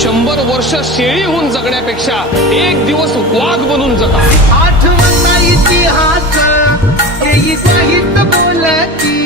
100 वर्ष शेळी होऊन जगण्यापेक्षा एक दिवस वाघ बनून जगा. आठवता इतिहास येई साहित्य बोलती